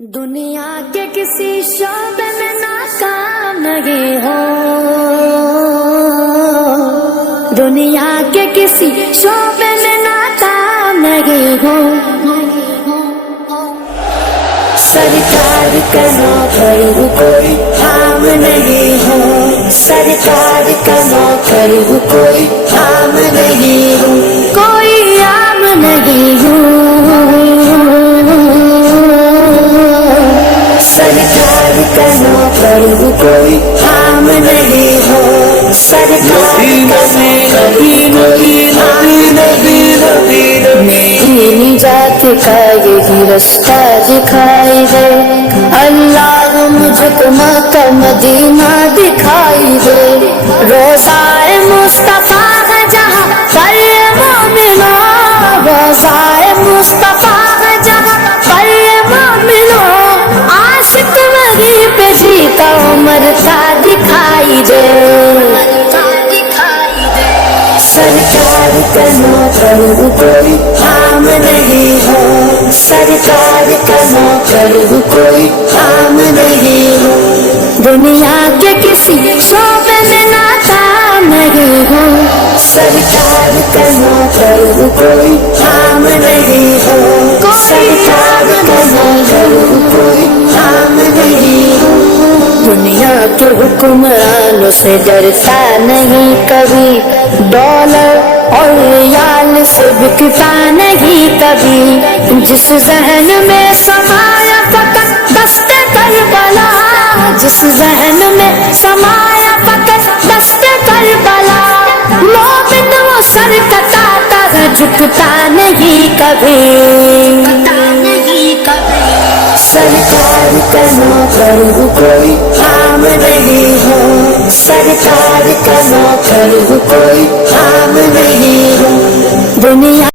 دنیا کے کسی شعبے میں ناکام نہیں ہو، دنیا کے کسی شعبے میں ناکام نہیں ہو، سرکار کا نوکر ہو کوئی عام نہیں ہو، سرکار کا نوکر ہو کوئی عام نہیں ہو، کوئی عام نہیں ہو، سرکار کا نوکر ہو کوئی عام نہیں ہو، سرکار کا نوکر کوئی عام نہیں ہو، میری نجات کا یہی رستہ دکھائی دے، اللہ مجھ کو مکہ مدینہ دکھائی دے، روضہ مصطفیٰ ہے جہاں پر مومنوں، روضہ مصطفیٰ ہے جہاں پر مومنوں، عاشق وہیں پہ جیتا مرتا دکھائی دے، سرکار کا نوکر ہو کوئی عام نہیں ہو، سرکار کا نوکر ہو کوئی عام نہیں ہو، دنیا کے کسی شعبے میں ناکام نہیں ہو، سرکار کا نوکر ہو کوئی عام نہیں ہو، سرکار کا نوکر ہو کوئی عام نہیں ہو، دنیا کے حکمرانوں سے ڈرتا نہیں کبھی، ڈالر اور ریال سے بکتا نہیں کبھی، جس ذہن میں سمایا فقط دست کربلا، جس ذہن میں سمایا فقط دست کربلا، مومن وہ سر کٹاتا ہے جھکتا نہیں کبھی، سرکار کا نوکر ہو کوئی عام نہیں ہو، سرکار کا نوکر ہو کوئی عام نہیں ہو، دنیا